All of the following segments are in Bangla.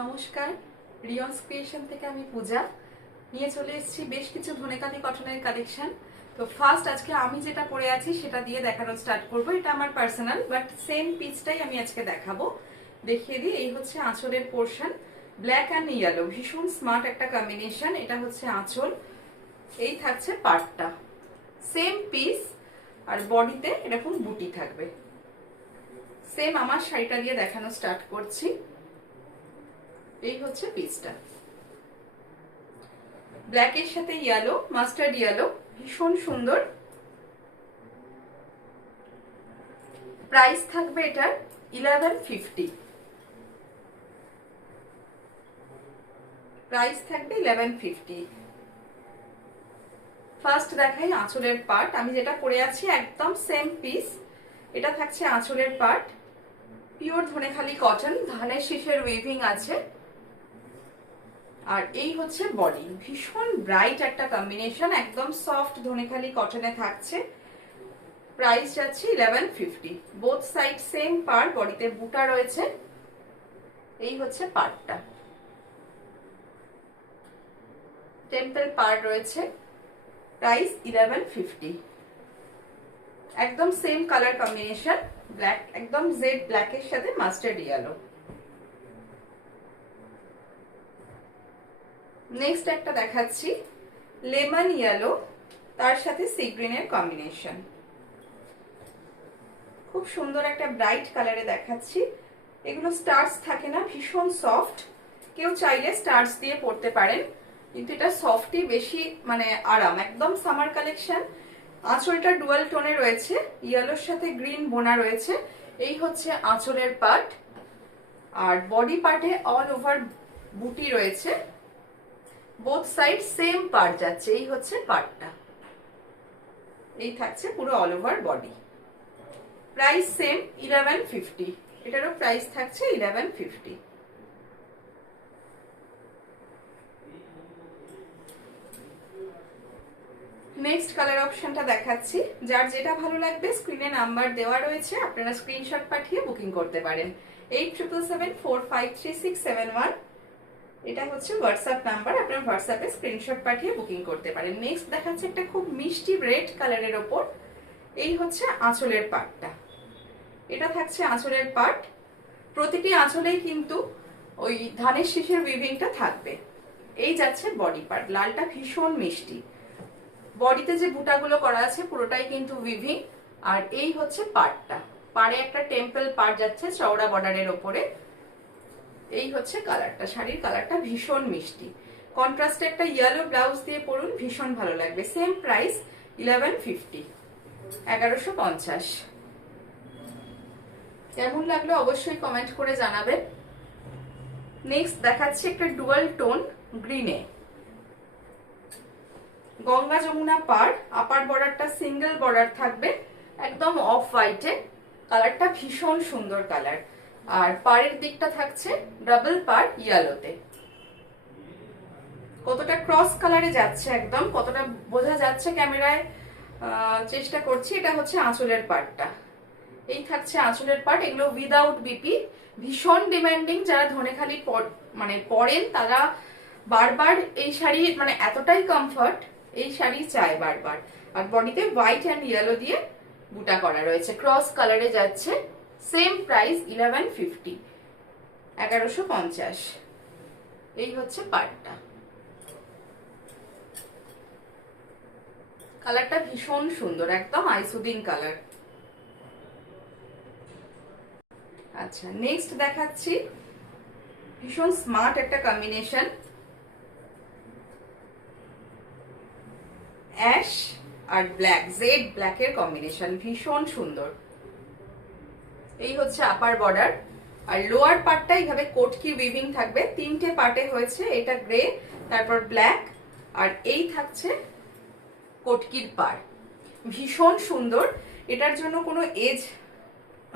নমস্কার, রিয়ন্স ক্রিয়েশন থেকে আমি পূজা নিয়ে চলে এসেছি বেশ কিছু ধনেকালি কটনের কালেকশন। তো ফার্স্ট আজকে আমি যেটা পরে আছি সেটা দিয়ে দেখানো স্টার্ট করব। এটা আমার পার্সোনাল, বাট সেম পিসটাই আমি আজকে দেখাবো। দেখিয়ে দিই, এই হচ্ছে আঁচলের পোর্শন, ব্ল্যাক অ্যান্ড ইয়েলো, ভীষণ স্মার্ট একটা কম্বিনেশন। এটা হচ্ছে আঁচল, এই থাকছে পার্টটা, সেম পিস, আর বডিতে এরকম বুটি থাকবে। সেম আমার শাড়িটা দিয়ে দেখানো স্টার্ট করছি। এই হচ্ছে পিসটা, ব্ল্যাকের সাথে ইয়েলো, মাস্টার্ড ইয়েলো, ভীষণ সুন্দর। প্রাইস থাকবে এটার 1150। প্রাইস থাকবে 1150। ফার্স্ট দেখাই আঁচলের পার্ট। আমি যেটা পরে আছি একদম সেম পিস। এটা থাকছে আঁচলের পার্ট, পিওর ধনেখালি কটন, ধানের শীষের উইভিং আছে। আর এই হচ্ছে বডি, ভীষণ ব্রাইট একটা কম্বিনেশন, একদম সফট ধনেখালি কটনে থাকছে। প্রাইস যাচ্ছে 1150। বোথ সাইড সেম পার, বডিতে বুটা রয়েছে। এই হচ্ছে পার্টটা, টেম্পল পার রয়েছে। প্রাইস 1150। একদম সেম কালার কম্বিনেশন, ব্ল্যাক, একদম জেড ব্ল্যাকের সাথে মাস্টার্ড ইয়েলো। নেক্সট একটা দেখাচ্ছি লেমন ইয়েলো, তার সাথে সি গ্রিনের কম্বিনেশন। খুব সুন্দর একটা ব্রাইট কালারে দেখাচ্ছি। এগুলো স্টার্স থাকে না, ভীষণ সফট। কেউ চাইলে স্টার্স দিয়ে পরতে পারেন, কিন্তু এটা সফটই বেশি, মানে আরাম। একদম সামার কালেকশন। আঁচলটা ডুয়াল টোনে রয়েছে, ইয়েলোর সাথে গ্রিন বোনা রয়েছে। এই হচ্ছে আঁচলের পার্ট, আর বডি পার্টে অল ওভার বুটি রয়েছে। বোথ সাইড সেম পার্ট যাচ্ছে। এই হচ্ছে পার্টটা, এই থাকছে পুরো all over body. Price same 1150। এটারও প্রাইস থাকছে 1150। নেক্সট কালার অপশনটা দেখাচ্ছি। যার যেটা ভালো লাগবে স্ক্রিনে নাম্বার দেওয়া রয়েছে, আপনারা স্ক্রিনশট পাঠিয়ে বুকিং করতে পারেন। 8777453671, এটা হচ্ছে হোয়াটসঅ্যাপ নাম্বার। আপনারা হোয়াটসঅ্যাপে স্ক্রিনশট পাঠিয়ে বুকিং করতে পারেন। নেক্সট দেখাচ্ছে একটা খুব মিষ্টি রেড কালারের ওপর। এই হচ্ছে আঁচলের পার্টটা, এটা থাকছে আঁচলের পার্ট। প্রতিটি আঁচলেই কিন্তু ওই ধানের শীষের উইভিংটা থাকবে। এই যাচ্ছে বডি পার্ট, লালটা ভীষণ মিষ্টি। বডিতে যে বুটাগুলো করা আছে পুরোটাই কিন্তু উইভিং। আর এই হচ্ছে পার্টটা, পাড়ে একটা টেম্পল পার্ট যাচ্ছে চওড়া বর্ডারের ওপরে। এই হচ্ছে কালারটা, শাড়ির কালারটা ভীষণ মিষ্টি। কন্ট্রাস্টে একটা ইয়েলো ব্লাউজ দিয়ে পরুন, ভীষণ ভালো লাগবে। Same price 1150, 1150। কেমন লাগলো অবশ্যই কমেন্ট করে জানাবেন। নেক্সট দেখাচ্ছি একটা ডুয়াল টোন গ্রিনে, গঙ্গা যমুনা পার। আপার বর্ডারটা সিঙ্গেল বর্ডার থাকবে, একদম অফ হোয়াইটে। কালারটা ভীষণ সুন্দর কালার। আর পাড়ের দিকটা থাকছে ডাবল পার ইয়েলোতে। কতটা ক্রস কালারে যাচ্ছে, একদম কতটা বোঝা যাচ্ছে ক্যামেরায়, চেষ্টা করছি। এটা হচ্ছে আঁচলের পার্টটা, এই থাকছে আঁচলের পার্ট। এগুলো উইদাউট বিপি, ভীষণ ডিমান্ডিং। যারা ধনেখালি মানে পরেন তারা বারবার এই শাড়ি, মানে এতটাই কমফর্ট, এই শাড়ি চায় বারবার। আর বডিতে হোয়াইট অ্যান্ড ইয়েলো দিয়ে বুটা করা রয়েছে, ক্রস কালারে যাচ্ছে। Same price 1150, 1150। এই হচ্ছে পার্টটা, কালারটা ভীষণ সুন্দর, একদম আইসুদিন কালার। আচ্ছা, নেক্সট দেখাচ্ছি ভীষণ স্মার্ট একটা কম্বিনেশন, অ্যাশ আর ব্ল্যাক, জেড ব্ল্যাকের কম্বিনেশন, ভীষণ সুন্দর। এই হচ্ছে আপার বর্ডার, আর লোয়ার পার্টটা এইভাবে কোটকি উইভিং থাকবে। তিনটে পার্টে হয়েছে, এটা গ্রে, তারপর ব্ল্যাক, আর এই থাকছে কোটকির পার। ভীষণ সুন্দর। এটার জন্য কোনো এজ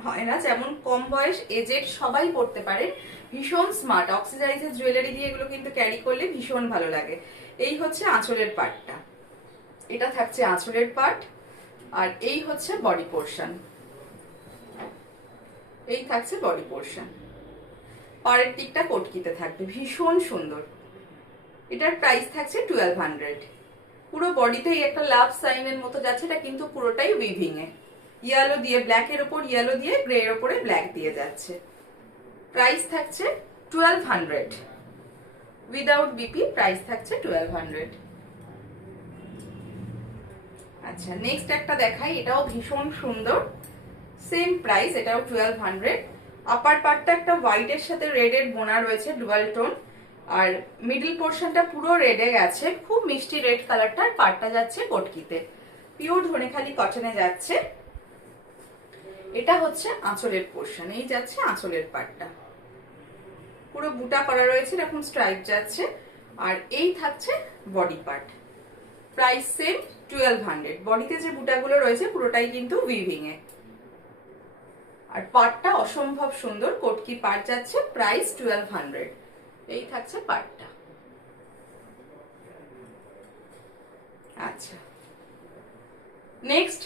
হয় না, যেমন কম বয়স, এজেড সবাই পড়তে পারে। ভীষণ স্মার্ট, অক্সিডাইজের জুয়েলারি দিয়ে এগুলো কিন্তু ক্যারি করলে ভীষণ ভালো লাগে। এই হচ্ছে আঁচলের পার্টটা, এটা থাকছে আঁচলের পার্ট। আর এই হচ্ছে বডি পোর্শন, এই থাকছে বডি পোর্শন। পাড়ের দিকটা কটকিতে থাকবে, ভীষণ সুন্দর। এটার প্রাইস থাকছে 1200। পুরো বডিতেই একটা লাভ সাইনের মতো যাচ্ছে, এটা কিন্তু পুরোটাই উইভিং এ, ইয়েলো দিয়ে ব্ল্যাকের ওপর ইয়েলো দিয়ে গ্রে এর ওপরে ব্ল্যাক দিয়ে যাচ্ছে। প্রাইস থাকছে 1200 উইদাউট বিপি, প্রাইস থাকছে 1200। আচ্ছা, নেক্সট একটা দেখাই, এটাও ভীষণ সুন্দর, সেম প্রাইস, এটাও 1200। আপার পার্টটা একটা হোয়াইটের সাথে রেড এর বোনা রয়েছে, ডুয়াল টোন, আর মিডল পোর্শনটা পুরো রেডে গেছে, খুব মিষ্টি রেড কালারটা। পার্টটা যাচ্ছে কটকিতে, পিওর ধনেখালি কটনে যাচ্ছে। এটা হচ্ছে আঁচলের পোর্শন, এই যাচ্ছে আঁচলের পার্টটা, পুরো বুটা করা রয়েছে, এরকম স্ট্রাইপ যাচ্ছে। আর এই থাকছে বডি পার্ট, প্রাইস সেম 1200। বডিতে যে বুটাগুলো রয়েছে পুরোটাই কিন্তু উইভিং এ, আর পার্টটা অসম্ভব সুন্দর, কটকি পার্ট যাচ্ছে, প্রাইস 1200। এই থাকছে পার্টটা। আচ্ছা, নেক্সট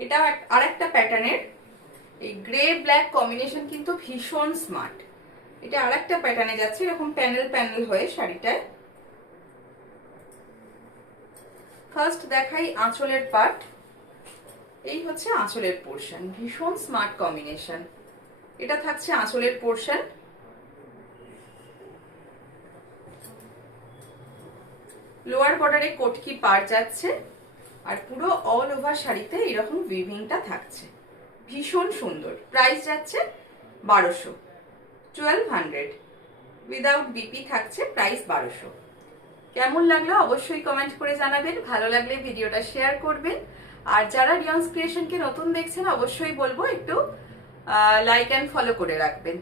এটাও আরেকটা প্যাটার্নের, এই গ্রে ব্ল্যাক কম্বিনেশন কিন্তু ভীষণ স্মার্ট। এটা আরেকটা প্যাটার্নে যাচ্ছে, এরকম প্যানেল প্যানেল হয়ে শাড়িটায়। ফার্স্ট দেখাই আঁচলের পার্ট, এই হচ্ছে আঁচলের পোর্শন, ভীষণ স্মার্ট কম্বিনেশন। এটা থাকছে আঁচলের পোর্শন, লোয়ার বর্ডারে কটকি পার যাচ্ছে, আর পুরো অল ওভার শাড়িতে এরকম উইভিংটা থাকছে, ভীষণ সুন্দর। প্রাইস যাচ্ছে 1200, 1200 উইদাউট বিপি থাকছে, প্রাইস 1200। কেমন লাগলো অবশ্যই কমেন্ট করে জানাবেন, ভালো লাগলে ভিডিওটা শেয়ার করবেন। আর যারা রিয়ন্স ক্রিয়েশনকে নতুন দেখছেন অবশ্যই বলবো একটু লাইক অ্যান্ড ফলো করে রাখবেন।